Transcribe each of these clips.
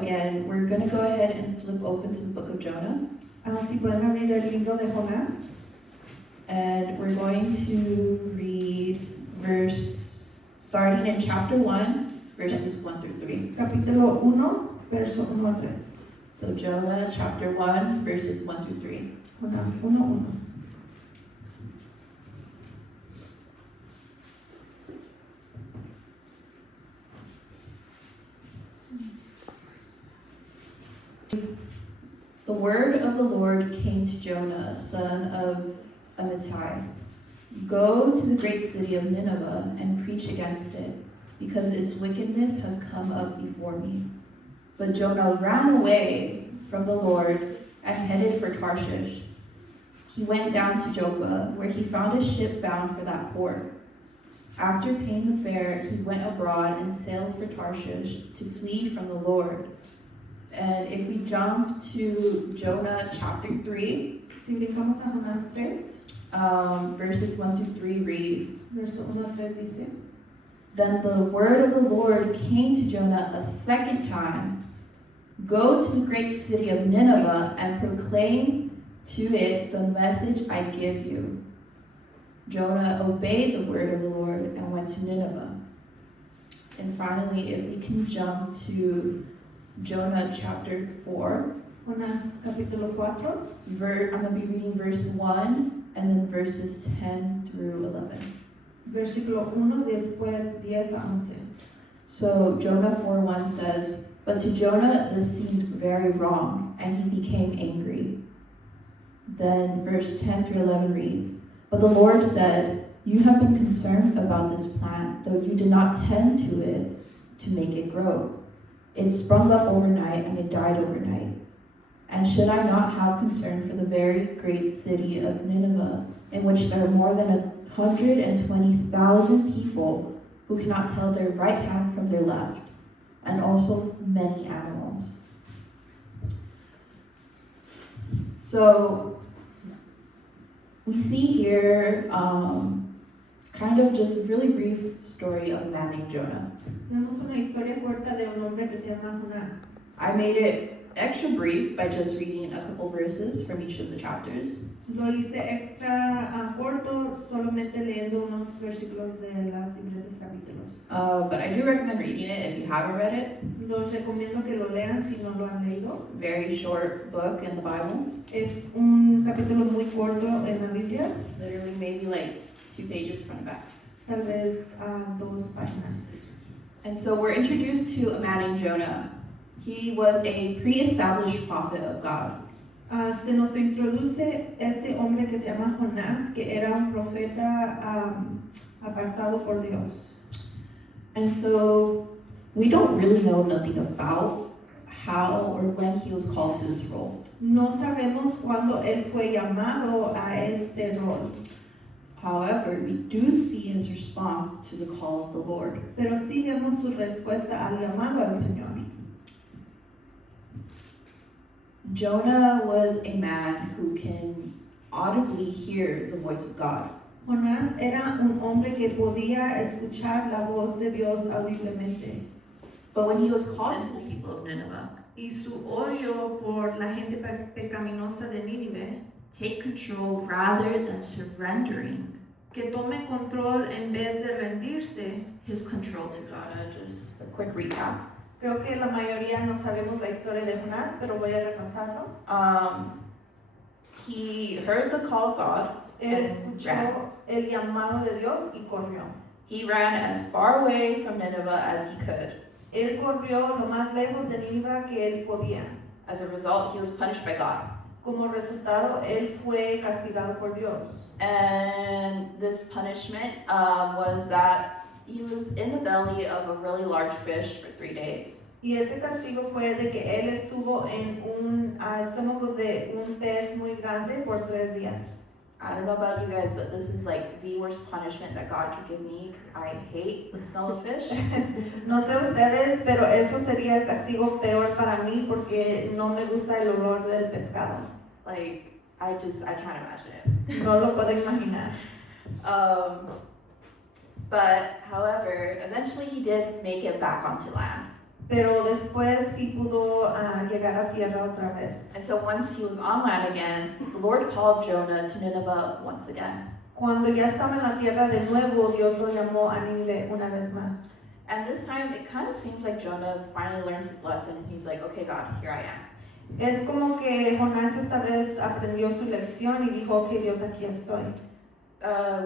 again, we're going to go ahead and flip open to the book of Jonah. Si pueden abrir el libro de Jonás. And we're going to read starting in chapter 1, verses 1 through 3. Capítulo 1, verso 1 a 3. So Jonah chapter 1, verses 1 through 3. Jonás 1:1. The word of the Lord came to Jonah, son of Amittai. Go to the great city of Nineveh and preach against it, because its wickedness has come up before me. But Jonah ran away from the Lord and headed for Tarshish. He went down to Joppa, where he found a ship bound for that port. After paying the fare, he went abroad and sailed for Tarshish to flee from the Lord. And if we jump to Jonah chapter 3, Si brincamos a Jonás 3, verses 1 through 3 reads, verso 1 a 3 dice: Then the word of the Lord came to Jonah a second time. Go to the great city of Nineveh and proclaim to it the message I give you. Jonah obeyed the word of the Lord and went to Nineveh. And finally, if we can jump to Jonah chapter 4. Jonás capítulo 4, I'm going to be reading verse 1 and then verses 10 through 11. versículo 1, después 10 a 11. So Jonah 4:1 says, But to Jonah this seemed very wrong, and he became angry. Then verse 10 through 11 reads, But the Lord said, You have been concerned about this plant, though you did not tend to it to make it grow. It sprung up overnight and it died overnight. And should I not have concern for the very great city of Nineveh, in which there are more than 120,000 people who cannot tell their right hand from their left, and also many animals? So we see here kind of just a really brief story of a man named Jonah. Vemos una historia corta de un hombre que se llama Jonás. I made it extra brief by just reading a couple verses from each of the chapters. Lo hice extra corto, solamente leyendo unos versículos de los diferentes capítulos. But I do recommend reading it if you haven't read it. Los recomiendo que lo lean si no lo han leído. Very short book in the Bible. Es un capítulo muy corto en la Biblia, Literally maybe like 2 pages front and back. tal vez 2 páginas. And so we're introduced to a man named Jonah. He was a pre-established prophet of God. Se nos introduce este hombre que se llama Jonás, que era un profeta apartado por Dios. And so we don't really know nothing about how or when he was called to this role. No sabemos cuándo él fue llamado a este rol, However, we do see his response to the call of the Lord. pero sí vemos su respuesta al llamado al Señor. Jonah was a man who can audibly hear the voice of God. Jonás era un hombre que podía escuchar la voz de Dios audiblemente. But when he was called to the people of Nineveh, Y su odio por la gente pecaminosa de Nínive, take control rather than surrendering que tome control en vez de rendirse. his control to God. Just a quick recap. Creo que la mayoría no sabemos la historia de Jonás, pero voy a repasarlo. He heard the call of God Él and escuchó ran. el llamado de Dios y corrió. He ran as far away from Nineveh as he could. Él corrió lo más lejos de Nínive que él podía. As a result, he was punished by God. Como resultado, él fue castigado por Dios. And this punishment was that he was in the belly of a really large fish for 3 days. Y este castigo fue de que él estuvo en un estómago de un pez muy grande por 3 días. I don't know about you guys, but this is like the worst punishment that God could give me. I hate the smell of fish. No sé ustedes, pero eso sería el castigo peor para mí porque no me gusta el olor del pescado. Like, I can't imagine it. No lo puedo imaginar. But however, eventually he did make it back onto land. pero después sí pudo llegar a tierra otra vez. And so once he was on land again, the Lord called Jonah to Nineveh once again. Cuando ya estaba en la tierra de nuevo, Dios lo llamó a Nínive una vez más. And this time, it kind of seems like Jonah finally learns his lesson, and he's like, okay, God, here I am. Es como que Jonás esta vez aprendió su lección y dijo, ok, Dios, aquí estoy.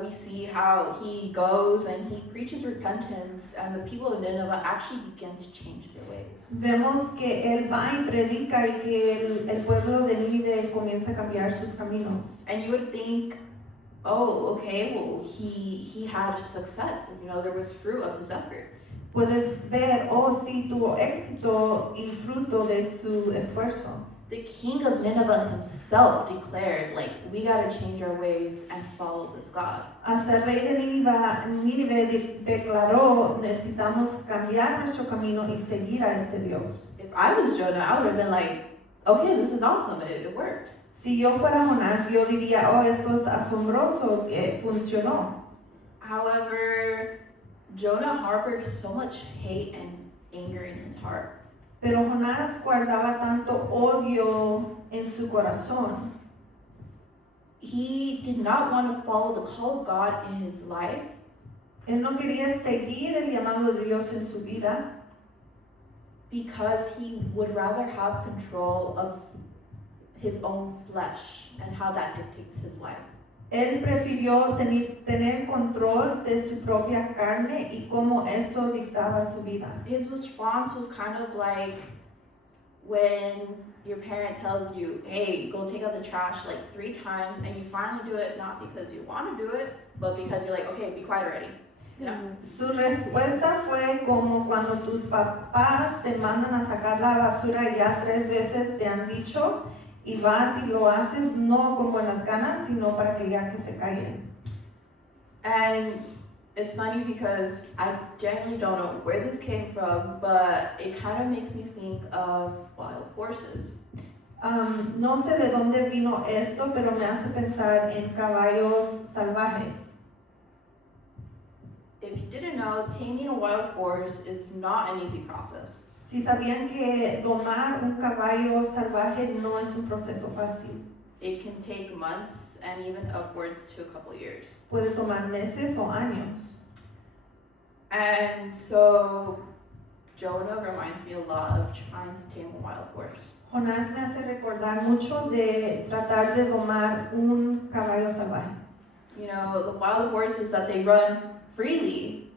We see how he goes and he preaches repentance, and the people of Nineveh actually begin to change their ways. Vemos que él va y predica y que el pueblo de Nínive comienza a cambiar sus caminos. And you would think, oh, okay, well, he had success, you know, there was fruit of his efforts. Puedes ver, oh, sí, tuvo éxito y fruto de su esfuerzo. The king of Nineveh himself declared, like, we gotta change our ways and follow this God. Hasta el rey de Nínive declaró, necesitamos cambiar nuestro camino y seguir a este Dios. If I was Jonah, I would have been like, okay, this is awesome, it worked. Si yo fuera Jonás, yo diría, oh, esto es asombroso, que funcionó. However, Jonah harbored so much hate and anger in his heart. Pero Jonás guardaba tanto odio en su corazón. He did not want to follow the call of God in his life Él no quería seguir el llamado de Dios en su vida because he would rather have control of his own flesh and how that dictates his life. Él prefirió tener control de su propia carne y cómo eso dictaba su vida. His response was kind of like when your parent tells you, hey, go take out the trash like 3 times, and you finally do it not because you want to do it, but because you're like, okay, be quiet already. You know? Su respuesta fue como cuando tus papás te mandan a sacar la basura y ya 3 veces te han dicho y vas y lo haces no con buenas ganas, sino para que ya que se callen. And it's funny because I genuinely don't know where this came from, but it kind of makes me think of wild horses. No sé de dónde vino esto, pero me hace pensar en caballos salvajes. If you didn't know, taming a wild horse is not an easy process. Si sabían que domar un caballo salvaje no es un proceso fácil. It can take months and even upwards to a couple years. Puede tomar meses o años. And so Jonah reminds me a lot of trying to tame a wild horse. Jonás me hace recordar mucho de tratar de domar un caballo salvaje. You know, the wild horses that they run freely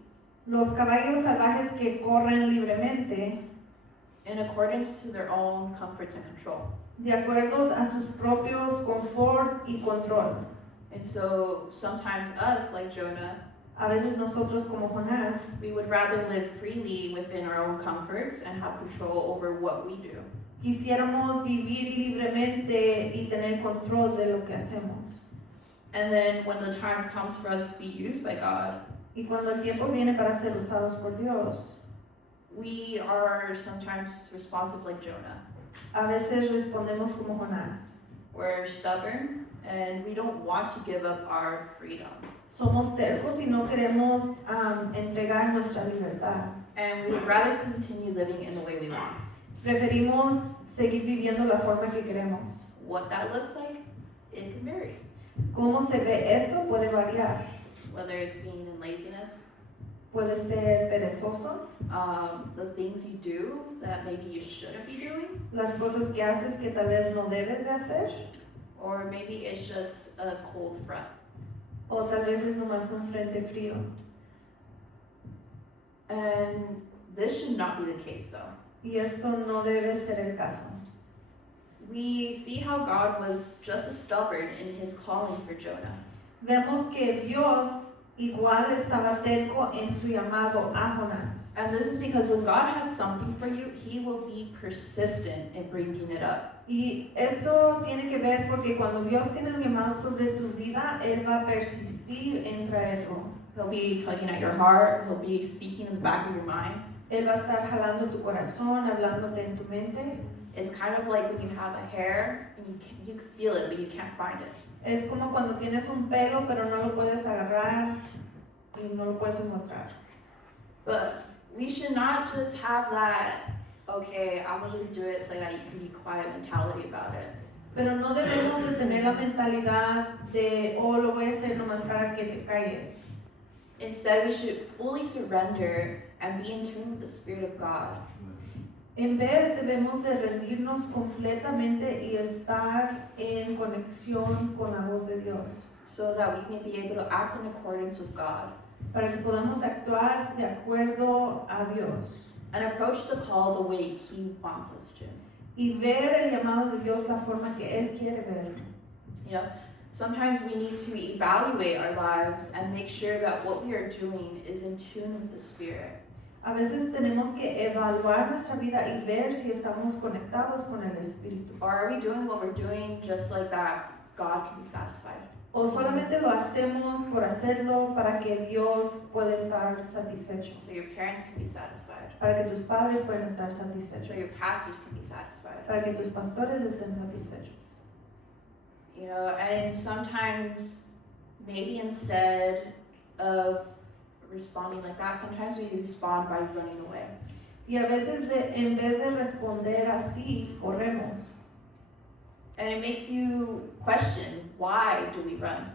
Los caballos salvajes que corren libremente, in accordance to their own comforts and control. de acuerdo a sus propios confort y control. And so sometimes us, like Jonah, A veces nosotros como Jonás we would rather live freely within our own comforts and have control over what we do. quisiéramos vivir libremente y tener control de lo que hacemos. And then when the time comes for us to be used by God, Y cuando el tiempo viene para ser usados por Dios, we are sometimes responsive like Jonah. a veces respondemos como Jonás. We're stubborn and we don't want to give up our freedom. Somos tercos y no queremos entregar nuestra libertad. And we would rather continue living in the way we want. Preferimos seguir viviendo la forma que queremos. What that looks like, it can vary. ¿Cómo se ve eso? Puede variar. Whether it's being in laziness, Puede ser perezoso, the things you do that maybe you shouldn't be doing, las cosas que haces que tal vez no debes de hacer, or maybe it's just a cold front. o tal vez es nomás un frente frío. And this should not be the case though. Y esto no debe ser el caso. We see how God was just as stubborn in his calling for Jonah. Vemos que Dios igual estaba terco en su llamado a Jonás. And this is because when God has something for you, he will be persistent in bringing it up. Y esto tiene que ver porque cuando Dios tiene un llamado sobre tu vida, Él va a persistir en traerlo. He'll be tugging at your heart, he'll be speaking in the back of your mind. Él va a estar jalando tu corazón, hablándote en tu mente. It's kind of like when you have a hair and you can feel it, but you can't find it. Es como cuando tienes un pelo, pero no lo puedes agarrar y no lo puedes encontrar. But we should not just have that okay, I'm gonna just do it so that you can be quiet mentality about it. Pero no debemos de tener la mentalidad de, oh, lo voy a hacer nomás para que te calles. Instead, we should fully surrender and be in tune with the Spirit of God. En vez debemos de rendirnos completamente y estar en conexión con la voz de Dios, So that we may be able to act in accordance with God para que podamos actuar de acuerdo a Dios and approach the call the way He wants us to. y ver el llamado de Dios la forma que Él quiere ver. You know, sometimes we need to evaluate our lives and make sure that what we are doing is in tune with the Spirit. A veces tenemos que evaluar nuestra vida y ver si estamos conectados con el Espíritu. Or are we doing what we're doing just like that God can be satisfied? O solamente lo hacemos por hacerlo para que Dios pueda estar satisfecho, So your parents can be satisfied. para que tus padres puedan estar So satisfechos, your pastors can be satisfied. para que tus pastores estén satisfechos. You know, and sometimes maybe instead of responding like that, sometimes we respond by running away. Y a veces en vez de responder así, corremos. And it makes you question, why do we run?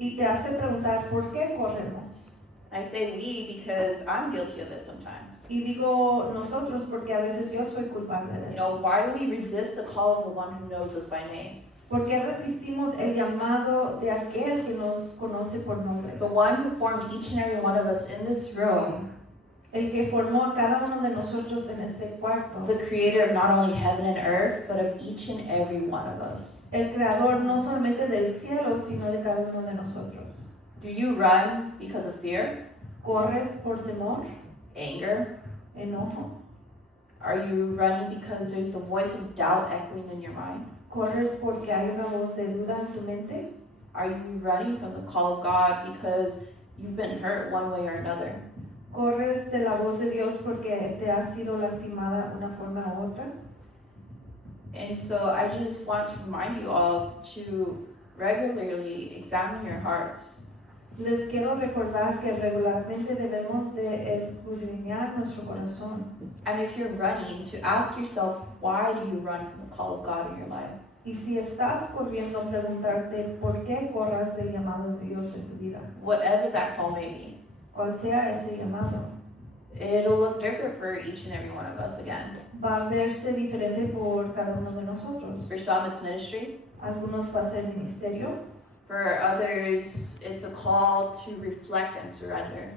Y te hace preguntar, ¿por qué corremos? I say we because I'm guilty of this sometimes. Y digo nosotros porque a veces yo soy culpable de You eso. know, why do we resist the call of the one who knows us by name? ¿Por qué resistimos el llamado de aquel que nos conoce por nombre? The one who formed each and every one of us in this room, El que formó a cada uno de nosotros en este cuarto. the creator of not only heaven and earth, but of each and every one of us. El creador no solamente del cielo, sino de cada uno de nosotros. Do you run because of fear, ¿Corres por temor, anger? enojo? Are you running because there's the voice of doubt echoing in your mind? ¿Corres porque hay una voz de duda en tu mente? Are you running from the call of God because you've been hurt one way or another? ¿Corres de la voz de Dios porque te has sido lastimada de una forma u otra? And so I just want to remind you all to regularly examine your hearts. Les quiero recordar que regularmente debemos de escudriñar nuestro corazón. And if you're running, to ask yourself, why do you run from the call of God in your life? Y si estás corriendo, preguntarte por qué corras del llamado de Dios en tu vida. Whatever that call may be. Cual sea ese llamado. It'll look different for each and every one of us again. Va a verse diferente por cada uno de nosotros. For some, it's ministry. Algunos va a ser ministerio. For others, it's a call to reflect and surrender.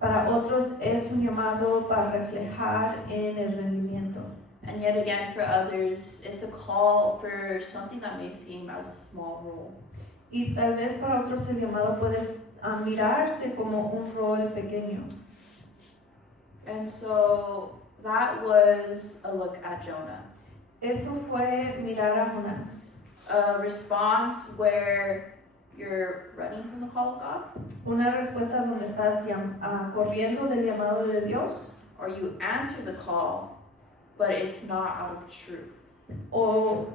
Para otros es un llamado para reflejar en el rendimiento. And yet again, for others, it's a call for something that may seem as a small role. Y tal vez para otros el llamado puede mirarse como un rol pequeño. And so that was a look at Jonah. Eso fue mirar a Jonás. A response where you're running from the call of God, Una respuesta donde estás corriendo del llamado de Dios, or you answer the call, but it's not out of truth. o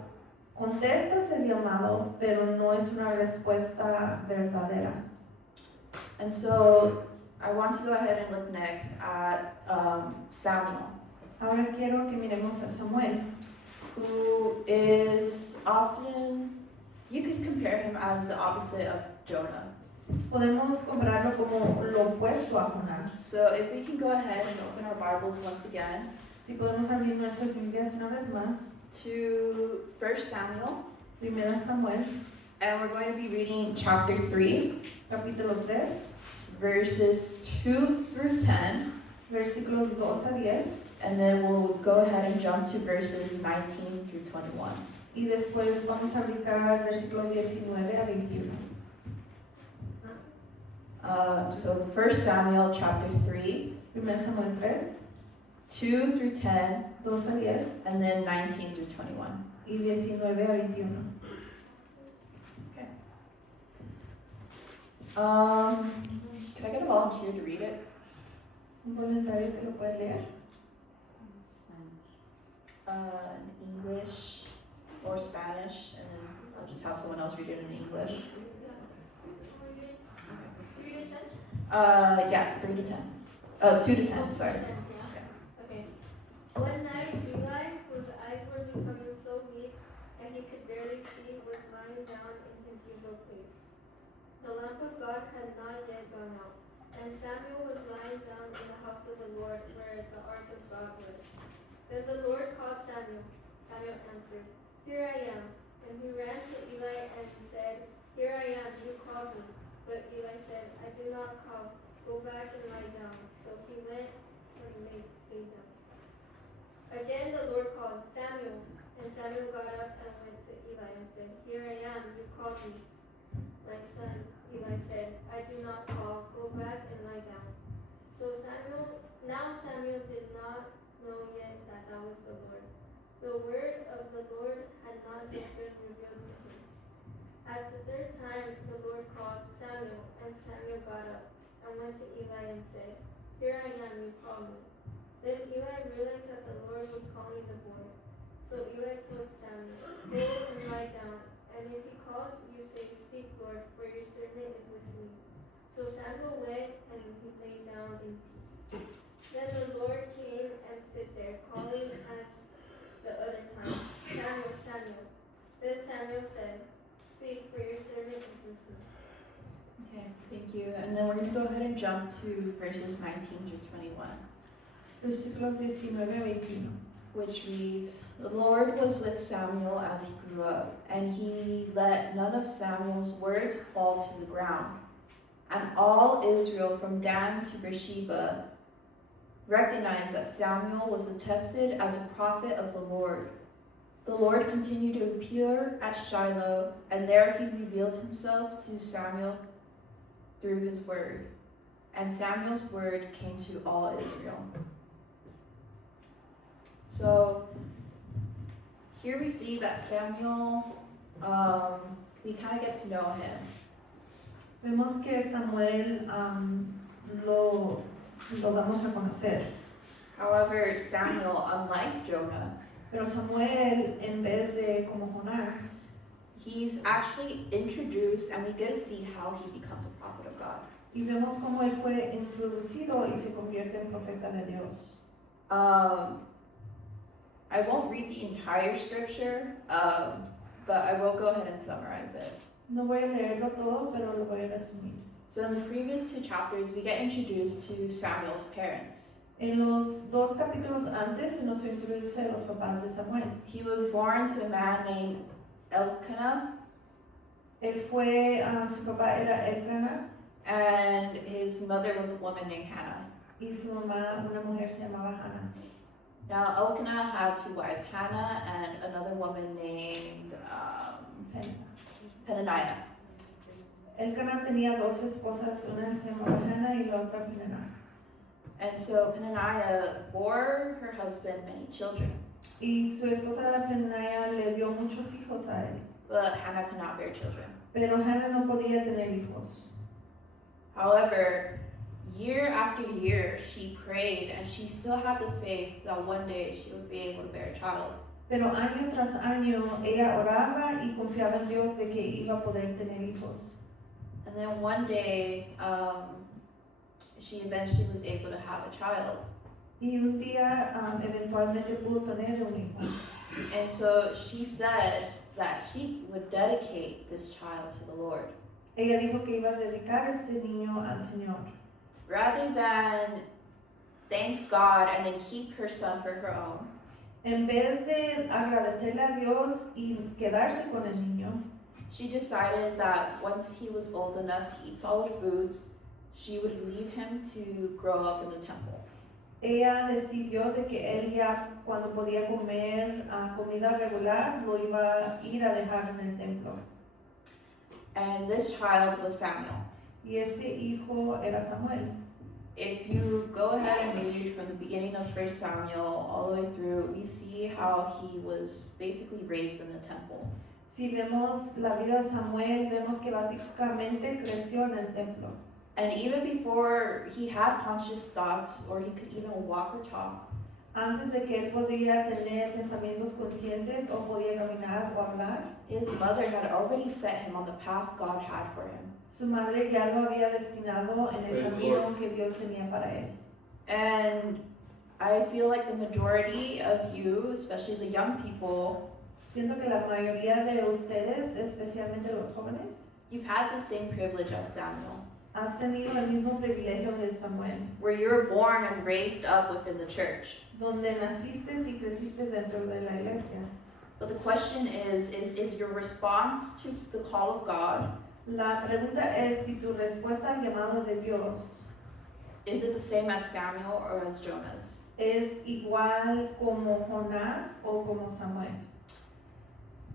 contestas el llamado, pero no es una respuesta verdadera. And so I want to go ahead and look next at Samuel, Ahora quiero que miremos a Samuel, who is often, you could compare him as the opposite of Jonah. Podemos compararlo como lo opuesto a Jonás. So if we can go ahead and open our Bibles once again Si podemos abrir nuestras Biblias una vez más, to 1 Samuel, Primera Samuel, and we're going to be reading chapter 3, capítulo 3, verses 2 through 10, versículos 2 a 10, and then we'll go ahead and jump to verses 19 through 21. y después vamos a brincar versículos 19 a 21. So 1 Samuel chapter 3, Primera Samuel 3, 2 through 10, 2 a 10 and then 19 through 21. y 19 a 21. Can I get a volunteer to read it? Un voluntario que lo puede leer. In English or Spanish, and then I'll just have someone else read it in English. Yeah, 3 to 10. 2 to 10, sorry. Okay. One night, Eli, whose eyes were becoming so weak that he could barely see, was lying down in his usual place. The lamp of God had not yet gone out, and Samuel was lying down in the house of the Lord where the ark of God was. Then the Lord called Samuel. Samuel answered, "Here I am." And he ran to Eli and said, "Here I am, you called me." But Eli said, "I did not call. Go back and lie down." So he went and lay down. Again the Lord called, "Samuel." And Samuel got up and went to Eli and said, "Here I am, you called me." "My son," Eli said, "I do not call. Go back and lie down." Now Samuel did not know yet that was the Lord. The word of the Lord had not yet been revealed to him. At the third time the Lord called, "Samuel." And Samuel got up and went to Eli and said, "Here I am, you called me." Then Eli realized that the Lord was calling the boy. So Eli told Samuel, "Go and lie down, and if he calls, you say, 'Speak, Lord, for your servant is listening.'" So Samuel went and he lay down in peace. Then the Lord came and stood there, calling as the other times, "Samuel, Samuel." Then Samuel said, "Speak, for your servant is listening." Okay, thank you. And then we're going to go ahead and jump to verses 19 through 21, Versículos 19 a 21. which reads, "The Lord was with Samuel as he grew up, and he let none of Samuel's words fall to the ground. And all Israel from Dan to Beersheba recognized that Samuel was attested as a prophet of the Lord. The Lord continued to appear at Shiloh, and there he revealed himself to Samuel through his word. And Samuel's word came to all Israel." So here we see that Samuel, we kind of get to know him. Vemos que Samuel lo damos a conocer. However, Samuel, unlike Jonah, Pero Samuel, en vez de como Jonás, he's actually introduced, and we get to see how he becomes a prophet of God. y vemos cómo él fue introducido y se convierte en profeta de Dios. I won't read the entire scripture, but I will go ahead and summarize it. No voy a leerlo todo, pero lo voy a resumir. So in the previous 2 chapters, we get introduced to Samuel's parents. En los 2 capítulos antes se nos introduce a los papás de Samuel. He was born to a man named Elkanah, Él fue, su papá era Elcana and his mother was a woman named Hannah. y su mamá, una mujer se llamaba Hannah. Now Elkanah had 2 wives, Hannah and another woman named Peninnah. Elcana tenía 2 esposas, una se llamaba Hannah y la otra Peninnah. And so Peninnah bore her husband many children, Y su esposa Peninnah le dio muchos hijos a él, but Hannah could not bear children. pero Hannah no podía tener hijos. However, year after year, she prayed, and she still had the faith that one day she would be able to bear a child. Pero año tras año ella oraba y confiaba en Dios de que iba a poder tener hijos. And then one day, she eventually was able to have a child. Y un día eventualmente pudo tener un hijo. And so she said that she would dedicate this child to the Lord. Ella dijo que iba a dedicar a este niño al Señor. Rather than thank God and then keep her son for her own, En vez de agradecerle a Dios y quedarse con el niño, she decided that once he was old enough to eat solid foods, she would leave him to grow up in the temple. ella decidió de que él ya cuando podía comer comida regular lo iba a ir a dejar en el templo. And this child was Samuel. Y este hijo era Samuel. If you go ahead and read from the beginning of 1 Samuel all the way through, we see how he was basically raised in the temple. Si vemos la vida de Samuel, vemos que básicamente creció en el templo. And even before he had conscious thoughts or he could even walk or talk, Antes de que él podía tener pensamientos conscientes o podía caminar o hablar, his mother had already set him on the path God had for him. su madre ya lo había destinado en el Praise the camino Lord. que Dios tenía para él. And I feel like the majority of you, especially the young people, Siento que la mayoría de ustedes, especialmente los jóvenes, you've had the same privilege as Samuel, has tenido el mismo privilegio de Samuel, where you were born and raised up within the church. donde naciste y creciste dentro de la iglesia. But the question is your response to the call of God, La pregunta es si tu respuesta al llamado de Dios is it the same as Samuel or as Jonah's? es igual como Jonás o como Samuel.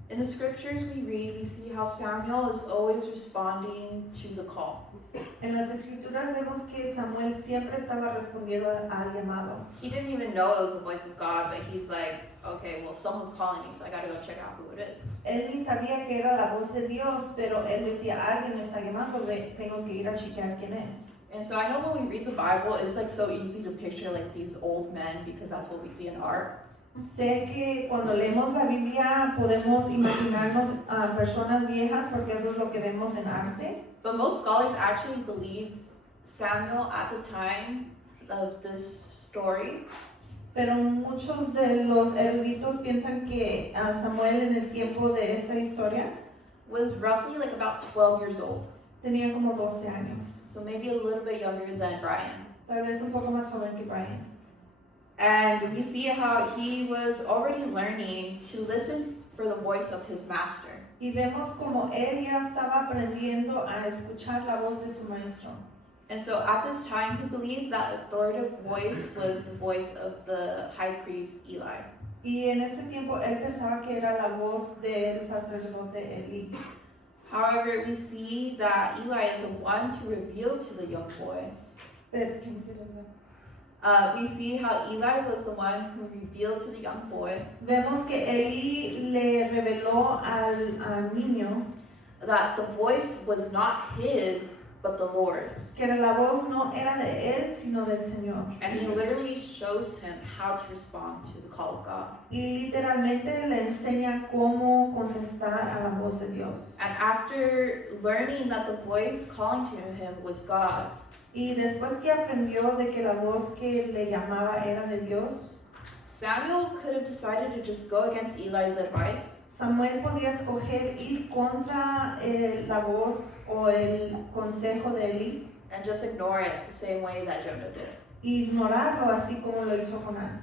In the scriptures we read, we see how Samuel is always responding to the call. En las escrituras vemos que Samuel siempre estaba respondiendo al llamado. He didn't even know it was the voice of God, but he's like, okay, well, someone's calling me, so I gotta go check out who it is. Él ni sabía que era la voz de Dios, pero él decía, alguien me está llamando, tengo que ir a chequear quién es. And so I know when we read the Bible, it's like so easy to picture like these old men because that's what we see in art. Sé que cuando leemos la Biblia podemos imaginarnos a personas viejas porque eso es lo que vemos en arte, But most scholars actually believe Samuel at the time of this story pero muchos de los eruditos piensan que Samuel en el tiempo de esta historia was roughly like about 12 years old. tenía como 12 años, So maybe a little bit younger than Brian. tal vez un poco más joven que Brian. And we see how he was already learning to listen for the voice of his master. Y vemos como él ya estaba aprendiendo a escuchar la voz de su maestro. And so at this time, he believed that authoritative voice was the voice of the high priest Eli. Y en ese tiempo él pensaba que era la voz del sacerdote Elí. However, we see that Eli is the one to reveal to the young boy. Pero, ¿quién se lo ve? We see how Eli was the one who revealed to the young boy Vemos que Elí le reveló al niño that the voice was not his, but the Lord's. que la voz no era de él, sino del Señor. And he literally shows him how to respond to the call of God. Y literalmente le enseña cómo contestar a la voz de Dios. And after learning that the voice calling to him was God's, Y después que aprendió de que la voz que le llamaba era de Dios, Samuel could have decided to just go against Eli's advice Samuel podía escoger ir contra la voz o el consejo de Elí and just ignore it the same way that Jonah did. e ignorarlo así como lo hizo Jonás.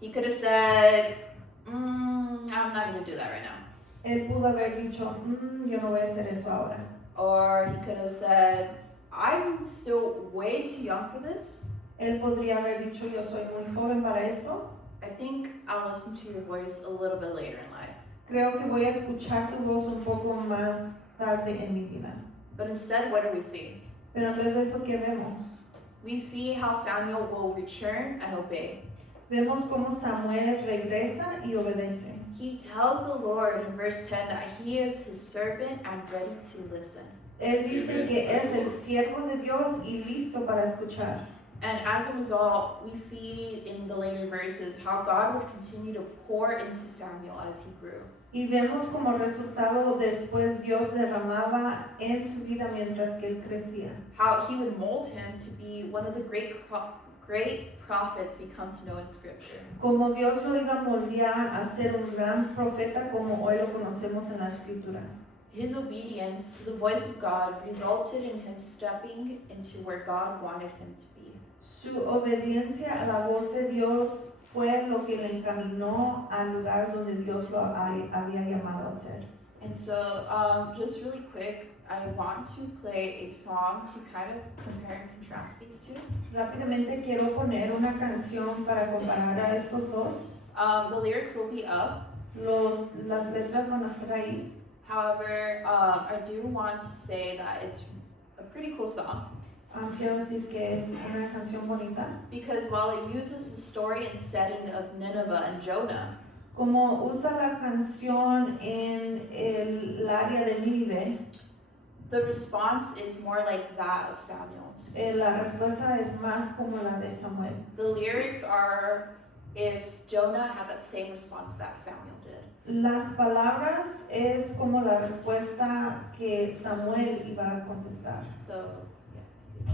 He could have said, I'm not going to do that right now. Él pudo haber dicho, yo no voy a hacer eso ahora. Or he could have said, I'm still way too young for this. Él podría haber dicho, yo soy muy joven para esto. I think I'll listen to your voice a little bit later in life. Creo que voy a escuchar tu voz un poco más tarde en mi vida. But instead, what do we see? Pero en vez de eso, ¿qué vemos? We see how Samuel will return and obey. Vemos cómo Samuel regresa y obedece. He tells the Lord in verse 10 that he is his servant and ready to listen. Él dice que es el siervo de Dios y listo para escuchar. And as a result, we see in the later verses how God would continue to pour into Samuel as he grew. Y vemos como resultado después Dios derramaba en su vida mientras que él crecía. How he would mold him to be one of the great prophets we come to know in Scripture. Como Dios lo iba a moldear a ser un gran profeta como hoy lo conocemos en la escritura. His obedience to the voice of God resulted in him stepping into where God wanted him to be. Su obediencia a la voz de Dios fue lo que le encaminó al lugar donde Dios lo había llamado a ser. And so, just really quick, I want to play a song to kind of compare and contrast these two. Rápidamente quiero poner una canción para comparar a estos dos. The lyrics will be up. Las letras van a estar ahí. However, I do want to say that it's a pretty cool song Quiero decir que es una canción bonita. because while it uses the story and setting of Nineveh and Jonah, Como usa la canción en el área de Nínive, the response is more like that of Samuel's. la respuesta es más como la de Samuel. The lyrics are if Jonah had that same response that Samuel did. Las palabras es como la respuesta que Samuel iba a contestar. So, yeah.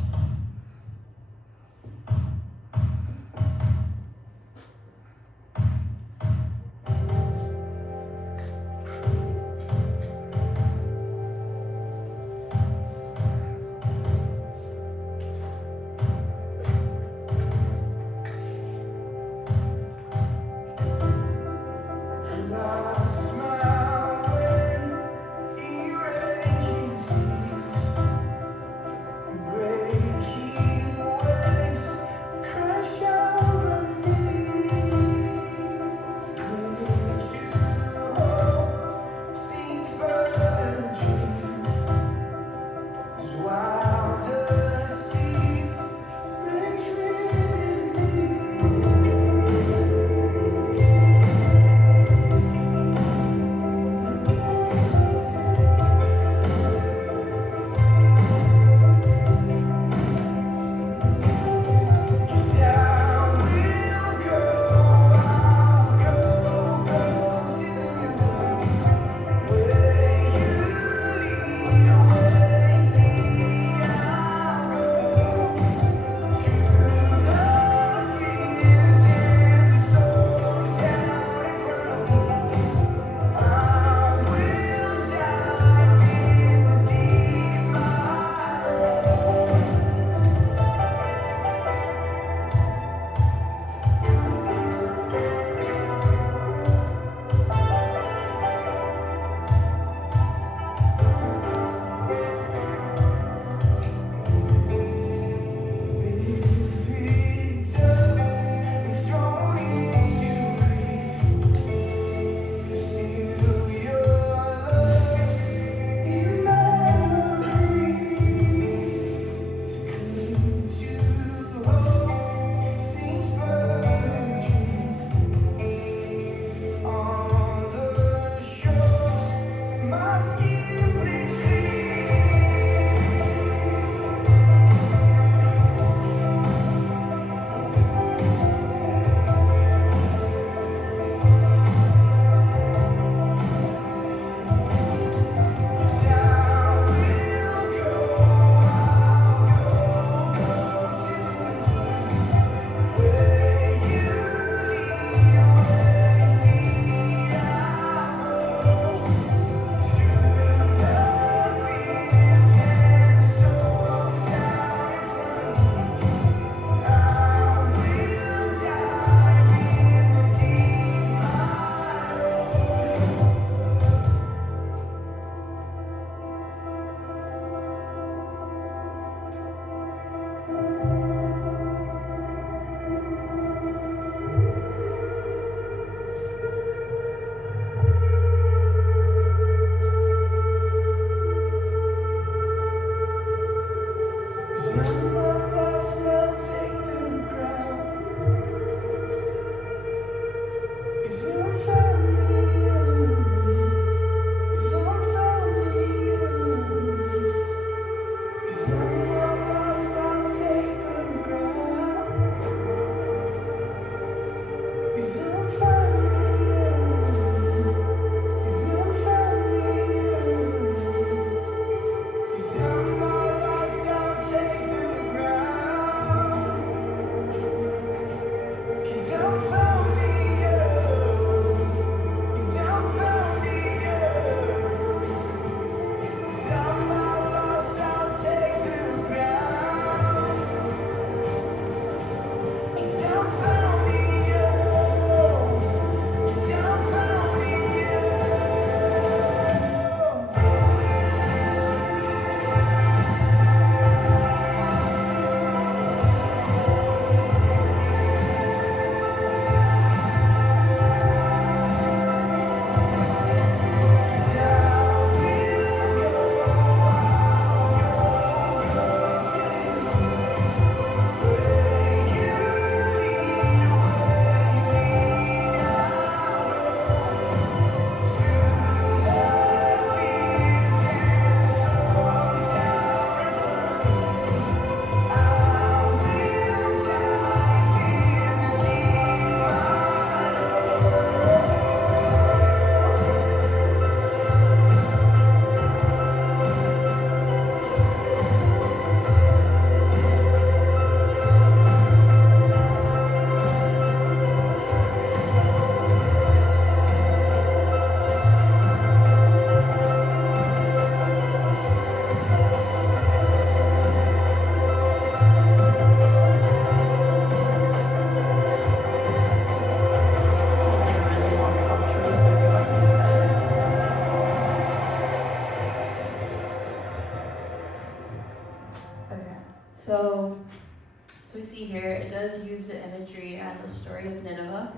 story of Nineveh,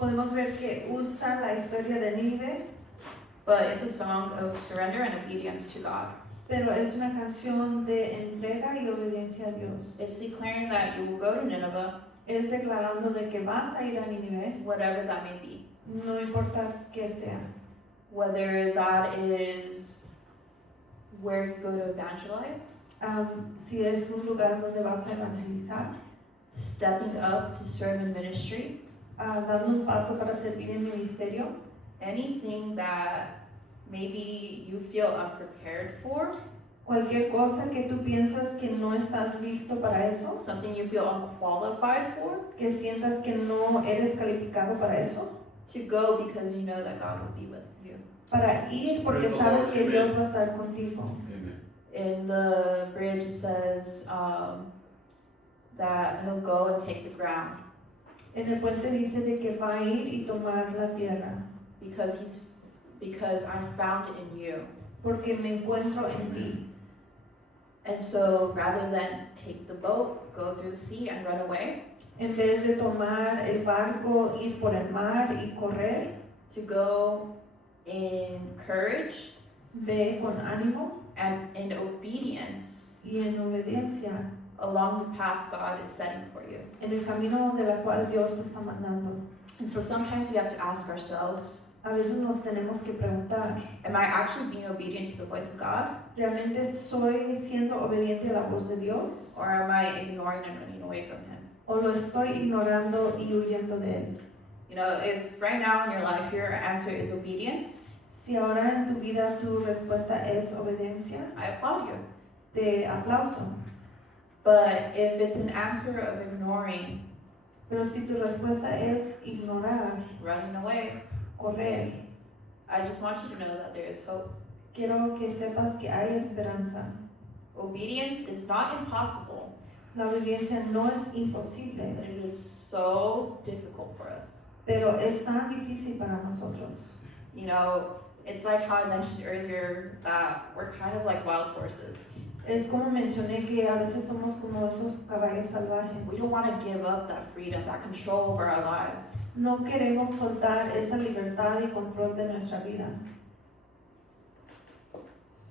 podemos ver que usa la historia de Nínive, but it's a song of surrender and obedience to God. pero es una canción de entrega y obediencia a Dios. It's declaring that you will go to Nineveh, Es declarando de que vas a ir a Nínive, whatever that may be. no importa qué sea. Whether that is where you go to evangelize, Si es un lugar donde vas a evangelizar, stepping up to serve in ministry, dando un paso para servir en ministerio, anything that maybe you feel unprepared for, cualquier cosa que tú piensas que no estás listo para eso, something you feel unqualified for, que sientas que no eres calificado para eso, to go because you know that God will be with you. para ir porque Praise the sabes Lord, que amen. Dios va a estar contigo. Amen. In the bridge it says that he'll go and take the ground En el puente dice de que va a ir y tomar la tierra, because I'm found in you. porque me encuentro en ti. And so rather than take the boat, go through the sea and run away, En vez de tomar el barco, ir por el mar y correr, to go in courage ve con ánimo and in obedience y en obediencia along the path God is setting for you. en el camino de la cual Dios te está mandando. And so sometimes we have to ask ourselves, A veces nos tenemos que preguntar, am I actually being obedient to the voice of God? ¿realmente soy siendo obediente a la voz de Dios? Or am I ignoring and running away from Him? ¿O lo estoy ignorando y huyendo de Él? You know, if right now in your life your answer is obedience, Si ahora en tu vida tu respuesta es obediencia, I applaud you. te aplauso. But if it's an answer of ignoring, Pero si tu respuesta es ignorar, running away, correr, I just want you to know that there is hope. quiero que sepas que hay esperanza. Obedience is not impossible, La obediencia no es imposible, but it is so difficult for us. pero es tan difícil para nosotros. You know, it's like how I mentioned earlier that we're kind of like wild horses. Es como mencioné que a veces somos como esos caballos salvajes. We don't want to give up that freedom, that control over our lives. No queremos soltar esta libertad y control de nuestra vida.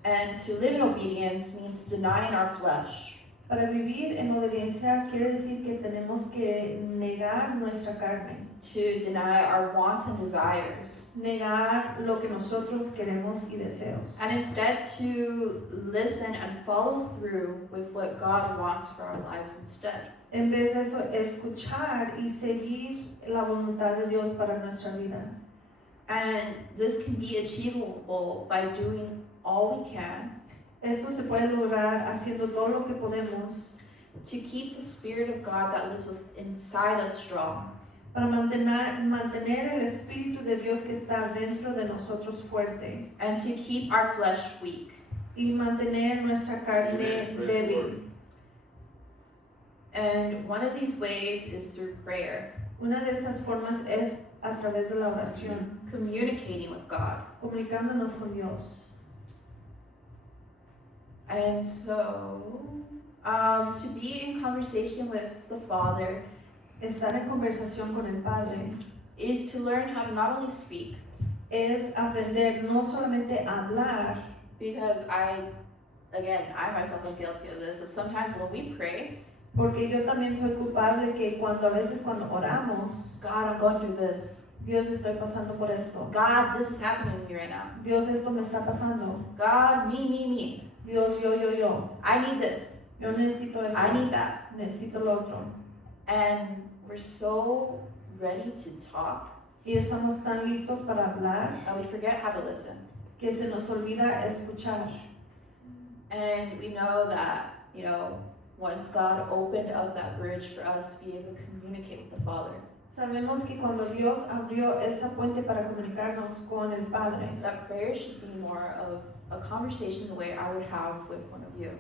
And to live in obedience means denying our flesh. Para vivir en obediencia quiere decir que tenemos que negar nuestra carne, To deny our wants and desires. negar lo que nosotros queremos y deseos, And instead to listen and follow through with what God wants for our lives instead. en vez de eso escuchar y seguir la voluntad de Dios para nuestra vida. And this can be achievable by doing all we can Esto se puede lograr haciendo todo lo que podemos to keep the Spirit of God that lives inside us strong. para mantener el Espíritu de Dios que está dentro de nosotros fuerte And to keep our flesh weak. y mantener nuestra carne Amen. Praise the Lord. débil. And one of these ways is through prayer, Una de estas formas es a través de la oración, communicating with God. comunicándonos con Dios. And so, to be in conversation with the Father Estar en conversación con el Padre is to learn how to not only speak, es aprender no solamente a hablar, because I myself am guilty of this. So sometimes when we pray, porque yo también soy culpable que a veces cuando oramos, God, I'm going through this. Dios, estoy pasando por esto. God, this is happening to me right now. Dios, esto me está pasando. God, me. Dios, yo. I need this. Yo necesito esto. I need that. Necesito lo otro. And we're so ready to talk Y estamos tan listos para hablar and we forget how to listen. que se nos olvida escuchar. And we know that, you know, once God opened up that bridge for us to be able to communicate with the Father, Sabemos que cuando Dios abrió esa puente para comunicarnos con el Padre, that prayer should be more of a conversation the way I would have with one of you.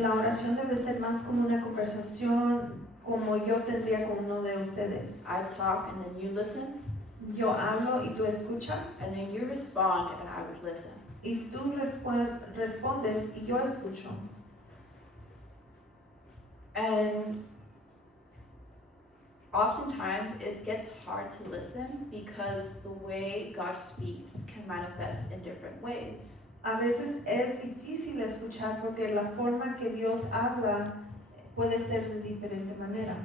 La oración debe ser más como una conversación como yo tendría con uno de ustedes. I talk and then you listen, Yo hablo y tú escuchas and then you respond and I would listen. y tú respondes y yo escucho. And oftentimes it gets hard to listen because the way God speaks can manifest in different ways. A veces es difícil escuchar porque la forma que Dios habla puede ser de diferente manera.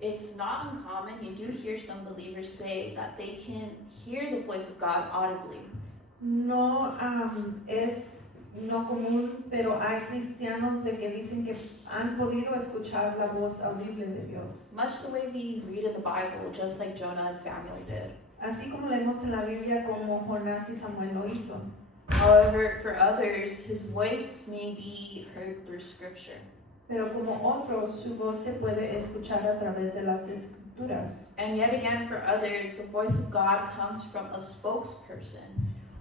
It's not uncommon, you do hear some believers say that they can hear the voice of God audibly. No es no común, pero hay cristianos de que dicen que han podido escuchar la voz audible de Dios. Much the way we read in the Bible, just like Jonah and Samuel did. Así como leemos en la Biblia como Jonás y Samuel lo hizo. However, for others, his voice may be heard through scripture. Pero como otros, su voz se puede escuchar a través de las escrituras. And yet again, for others, the voice of God comes from a spokesperson.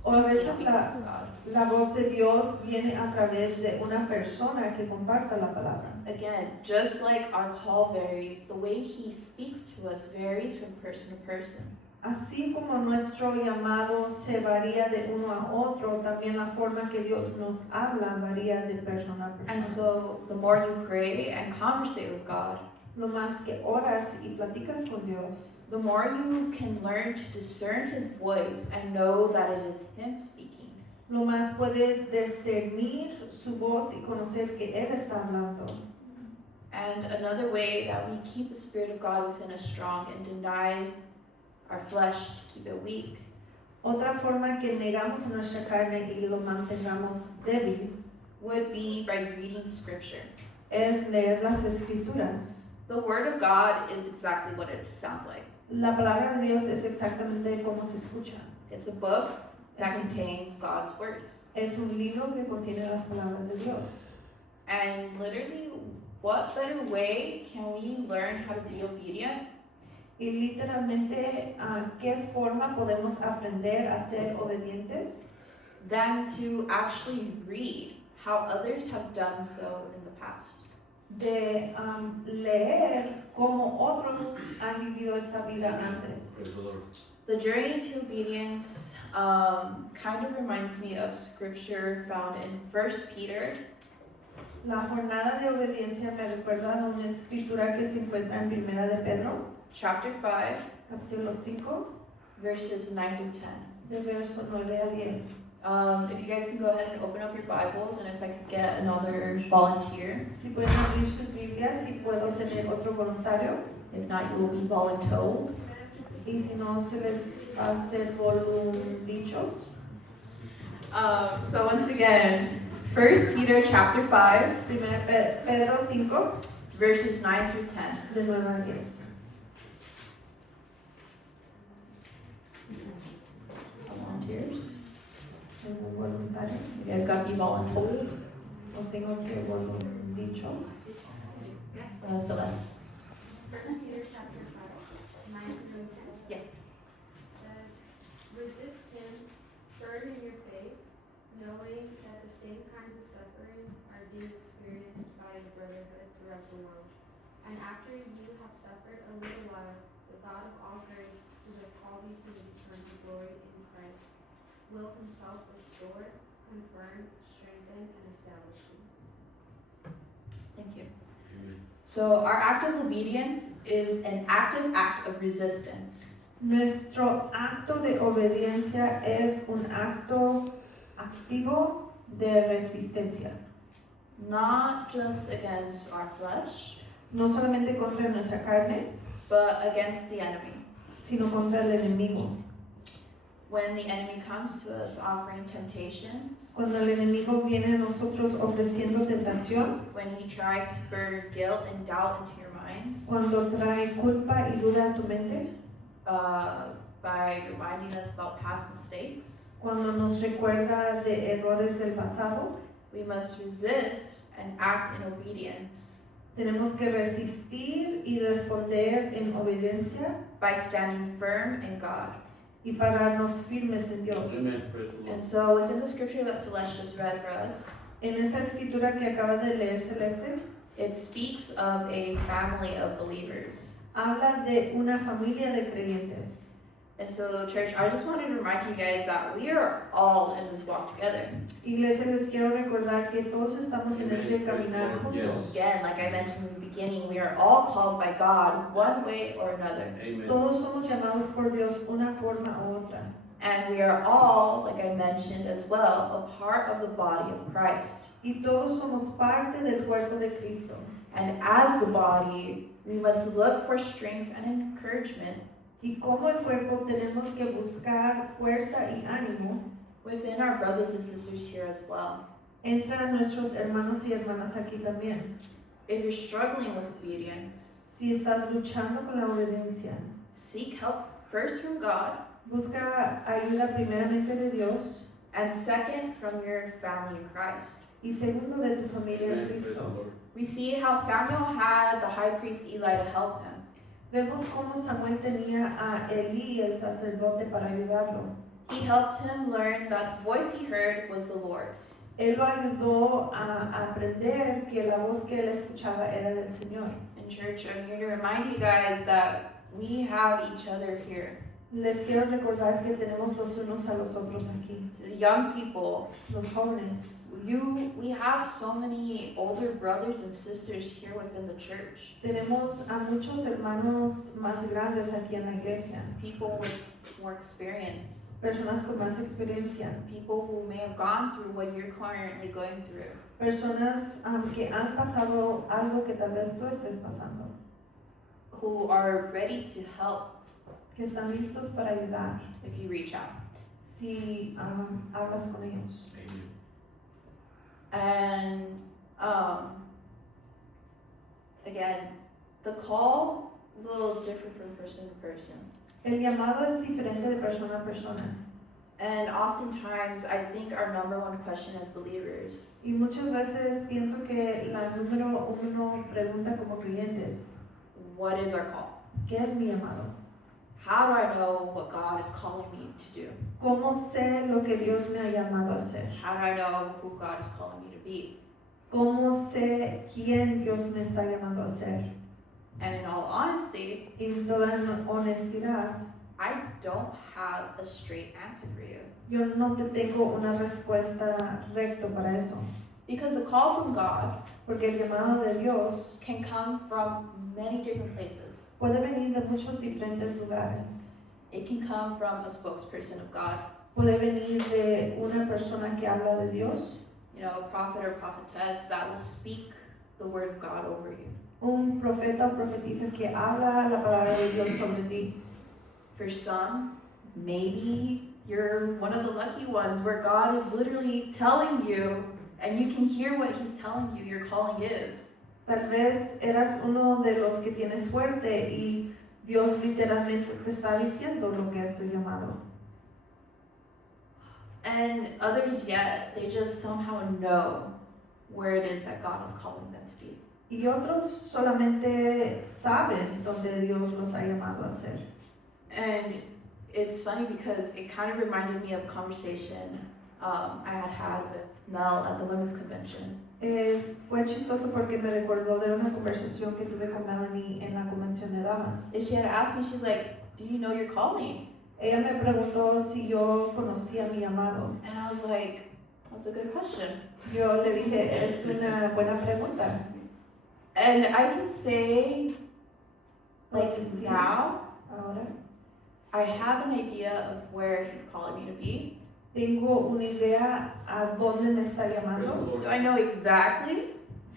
O a veces speaking of God. la voz de Dios viene a través de una persona que comparta la palabra. Again, just like our call varies, the way he speaks to us varies from person to person. Así como nuestro llamado se varía de uno a otro, también la forma que Dios nos habla varía de persona a persona. And so, the more you pray and conversate with God, Lo más que oras y platicas con Dios, the more you can learn to discern his voice and know that it is him speaking. lo más puedes discernir su voz y conocer que Él está hablando. And another way that we keep the Spirit of God within us strong and deny our flesh to keep it weak Otra forma que negamos a nuestra carne y lo mantengamos débil would be by reading scripture. es leer las escrituras. The Word of God is exactly what it sounds like. La palabra de Dios es exactamente como se escucha. It's a book that contains God's words. Es un libro que contiene las palabras de Dios. And literally, what better way can we learn how to be obedient Y literalmente, ¿qué forma podemos aprender a ser obedientes? than to actually read how others have done so in the past? De leer cómo otros han vivido esta vida antes. Praise the Lord. The journey to obedience kind of reminds me of scripture found in 1 Peter La jornada de obediencia me recuerda a una escritura que se encuentra en Primera de Pedro, chapter 5, capítulo 5, verses 9 through 10. de verso 9 a 10. If you guys can go ahead and open up your Bibles, and if I could get another volunteer. Si pueden abrir sus Biblias, si puedo tener otro voluntario, If not, you will be voluntold. y si no, se les va a hacer volundichos. So once again, 1 Peter chapter 5, Primera Pedro 5, verses 9 through 10. de 9 a 10. Volunteers. ¿Algún voluntario? You guys got to be voluntold. ¿O tengo que volundichos? Celeste. 1 Peter chapter 5, 9 through 10. Yeah. Says, resist him, firm in your faith, knowing that the same kinds of suffering are being experienced by the brotherhood throughout the world. And after you have suffered a little while, the God of all grace, who has called you to eternal glory in Christ, will himself restore, confirm, strengthen, and establish you. Thank you. Amen. So our act of obedience is an active act of resistance. Nuestro acto de obediencia es un acto activo de resistencia, Not just against our flesh, no solamente contra nuestra carne, but against the enemy. sino contra el enemigo. When the enemy comes to us offering temptations, Cuando el enemigo viene a nosotros ofreciendo tentación, when he tries to burn guilt and doubt into your minds, cuando trae culpa y duda a tu mente, by reminding us about past mistakes, cuando nos recuerda de errores del pasado, we must resist and act in obedience tenemos que resistir y responder en obediencia by standing firm in God. y pararnos firmes en Dios. Amen. Praise the Lord. And so within the scripture that Celeste just read for us, En esta escritura que acabas de leer, Celeste, it speaks of a family of believers. habla de una familia de creyentes. And so, church, I just wanted to remind you guys that we are all in this walk together. Iglesia, les quiero recordar que todos estamos en este caminar juntos. Again, like I mentioned in the beginning, we are all called by God one way or another. Amen. Todos somos llamados por Dios una forma u otra. And we are all, like I mentioned as well, a part of the body of Christ. Y todos somos parte del cuerpo de Cristo. And as the body, we must look for strength and encouragement Y como el cuerpo tenemos que buscar fuerza y ánimo within our brothers and sisters here as well. entre nuestros hermanos y hermanas aquí también. If you're struggling with obedience, Si estás luchando con la obediencia, seek help first from God busca ayuda primeramente de Dios and second from your family in Christ. y segundo de tu familia en Amen. Praise the Cristo. Lord. We see how Samuel had the high priest Eli to help him. Vemos cómo Samuel tenía a Elí, el sacerdote, para ayudarlo. He helped him learn that the voice he heard was the Lord's. Él lo ayudó a aprender que la voz que él escuchaba era del Señor. In church, I'm here to remind you guys that we have each other here. Les quiero recordar que tenemos los unos a los otros aquí, To the young people, los jóvenes. we have so many older brothers and sisters here within the church. Tenemos a muchos hermanos más grandes aquí en la iglesia, People with more experience. personas con más experiencia, People who may have gone through what you're currently going through. personas que han pasado algo que tal vez tú estés pasando, Who are ready to help que están listos para ayudar if you reach out. si hablas con ellos. Amen. And again, the call will differ from person to person. El llamado es diferente de persona a persona And oftentimes, I think our number one question as believers y muchas veces pienso que la número uno pregunta como creyentes, what is our call? ¿qué es mi llamado? How do I know what God is calling me to do? ¿Cómo sé lo que Dios me ha llamado a hacer? How do I know who God is calling me to be? ¿Cómo sé quién Dios me está llamando a ser? And in all honesty, Y en toda honestidad, I don't have a straight answer for you. yo no te tengo una respuesta recta para eso. Because the call from God Porque el llamado de Dios can come from many different places. puede venir de muchos diferentes lugares. It can come from a spokesperson of God, Puede venir de una persona que habla de Dios, you know, a prophet or prophetess that will speak the word of God over you. un profeta o profetisa que habla la palabra de Dios sobre ti. For some, maybe you're one of the lucky ones where God is literally telling you, and you can hear what He's telling you your calling is. Tal vez eras uno de los que tienes suerte y Dios literalmente te está diciendo lo que es tu llamado. And others yet, they just somehow know where it is that God is calling them to be. Y otros solamente saben donde Dios los ha llamado a ser. And it's funny because it kind of reminded me of a conversation I had with Mel at the Women's Convention. Fue chistoso porque me recordó de una conversación que tuve con Melanie en la convención de damas. And she had asked me, she's like, do you know your calling? Ella me preguntó si yo conocía mi llamado. And I was like, that's a good question. Yo le dije, es una buena pregunta. And I can say, like Porque sí, now, ahora I have an idea of where He's calling me to be. tengo una idea a dónde me está Praise the llamando. Lord. Do I know exactly?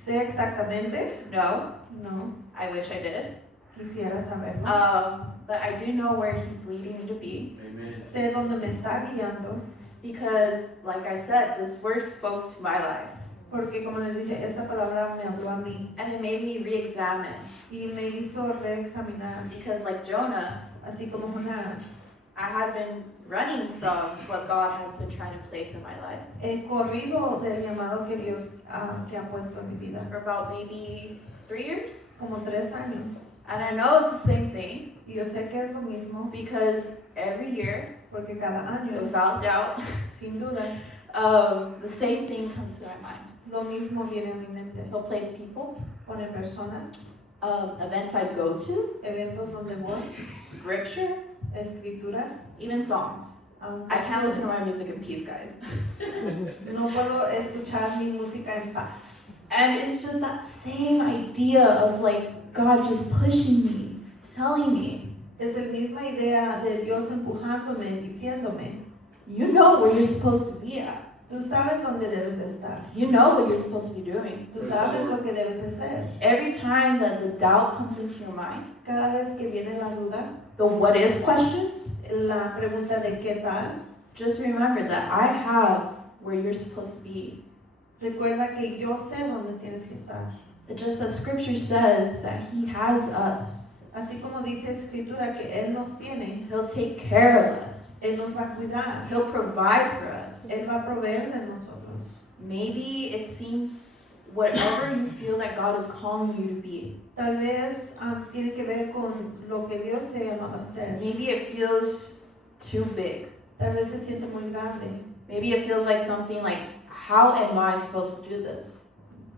Sé exactamente, No, no, I wish I did. quisiera saberlo. But I do know where He's leading me to be. Amen. Sé dónde me está guiando, Because, like I said, this word spoke to my life. porque como les dije, esta palabra me habló a mí And it made me re-examine. y me hizo reexaminar, Because like Jonah, así como Jonás. I had been running from what God has been trying to place in my life He corrido del llamado que Dios que ha puesto en mi vida, for about maybe 3 years. como 3 años. And I know it's the same thing Y yo sé que es lo mismo, because every year, porque cada año, without doubt, sin duda, the same thing comes to my mind. lo mismo viene a mi mente. He'll place people, Pone personas, events I go to, eventos donde voy, scripture, escritura, even songs. aún I can't listen to my music in peace, guys. no puedo escuchar mi música en paz. And it's just that same idea of like God just pushing me, telling me, Es la misma idea de Dios empujándome, diciéndome, you know where you're supposed to be at. tú sabes dónde debes de estar. You know what you're supposed to be doing. Tú sabes lo que debes hacer. Every time that the doubt comes into your mind, Cada vez que viene la duda, the what if questions, la pregunta de qué tal, just remember that I have where you're supposed to be. recuerda que yo sé dónde tienes que estar. That just as scripture says that he has us, Así como dice Escritura que Él nos tiene, he'll take care of us, Él nos va a cuidar, he'll provide for us. Él va a proveer de nosotros. Maybe it seems whatever you feel that God is calling you to be. Tal vez tiene que ver con lo que Dios te ha llamado a hacer. Maybe it feels too big. Tal vez se siente muy grande. Maybe it feels like something like, how am I supposed to do this?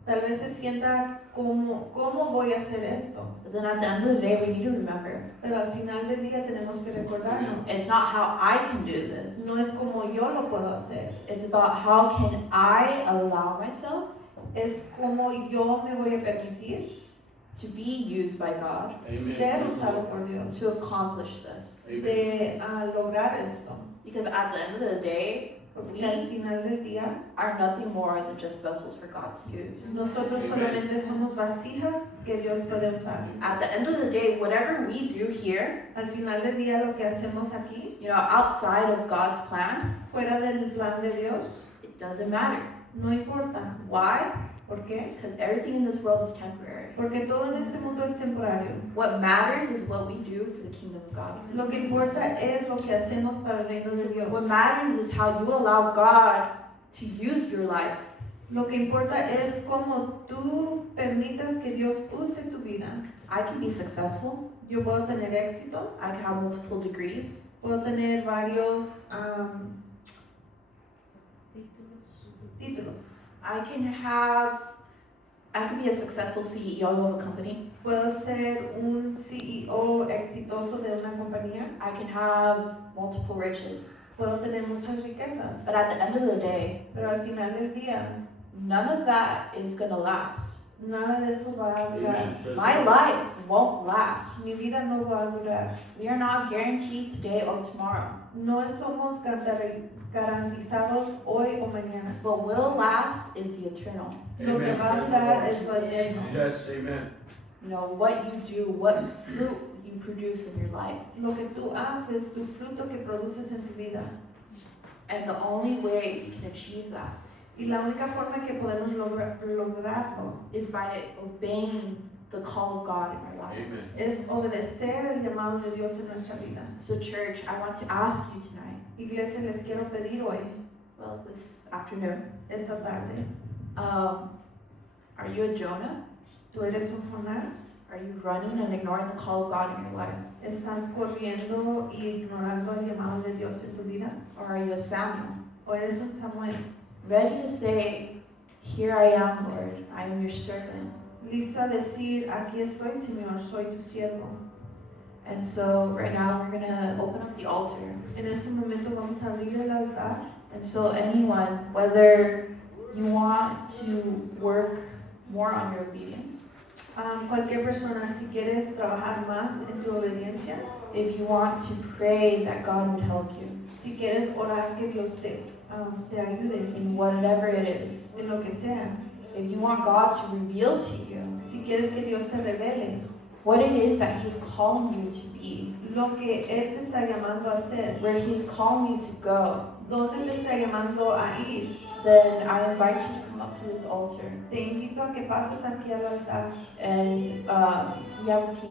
Tal vez se sienta como, ¿cómo voy a hacer esto? But then at the end of the day, we need to remember, Pero al final del día tenemos que recordarnos. it's not how I can do this. No es como yo lo puedo hacer. It's about how can I allow myself Es como yo me voy a permitir to be used by God ser usado por Dios. to accomplish this. De lograr esto. Because at the end of the day, Porque al final del día, are nothing more than just vessels for God to use. nosotros solamente somos vasijas que Dios puede usar. At the end of the day, whatever we do here, Al final del día, lo que hacemos aquí, outside of God's plan, fuera del plan de Dios, it doesn't matter. no importa. Why? ¿Por qué? Because everything in this world is temporary. Porque todo en este mundo es temporario. What matters is what we do for the kingdom of God. Lo que importa es lo que hacemos para el reino de Dios. What matters is how you allow God to use your life. Lo que importa es cómo tú permitas que Dios use tu vida. I can be successful. Yo puedo tener éxito, I can have multiple degrees. puedo tener varios títulos. I can be a successful CEO of a company. Puedo ser un CEO exitoso de una compañía. I can have multiple riches. Puedo tener muchas riquezas. But at the end of the day, Pero al final del día, none of that is gonna last. nada de eso va a durar. My life won't last. Mi vida no va a durar. We are not guaranteed today or tomorrow. No somos garantizados hoy o mañana. What will last is the eternal. Lo que va a durar es lo eterno. Yes, amen. What you do, what fruit you produce in your life. Lo que tú haces, tu fruto que produces en tu vida. And the only way you can achieve that Y la única forma que podemos lograrlo is by obeying the call of God in our lives. Amen. es obedecer el llamado de Dios en nuestra vida. So church, I want to ask you tonight, Iglesia, les quiero pedir hoy, this afternoon, esta tarde, are you a Jonah? ¿tú eres un Jonás? Are you running and ignoring the call of God in your life? ¿Estás corriendo y ignorando el llamado de Dios en tu vida? Or are you a Samuel? ¿O eres un Samuel? Ready to say, here I am, Lord, I am your servant. Listo a decir, aquí estoy, Señor, soy tu siervo. And so right now we're gonna open up the altar. En este momento vamos a abrir el altar. And so anyone, whether you want to work more on your obedience, Cualquier persona, si quieres trabajar más en tu obediencia, if you want to pray that God would help you si quieres orar que Dios te ayude in whatever it is, en lo que sea, if you want God to reveal to you si quieres que Dios te revele what it is that He's calling you to be, lo que Él te está llamando a hacer, where He's calling you to go, dónde te está llamando a ir, then I invite you to come up to this altar. te invito a que pases aquí al altar. And we have a team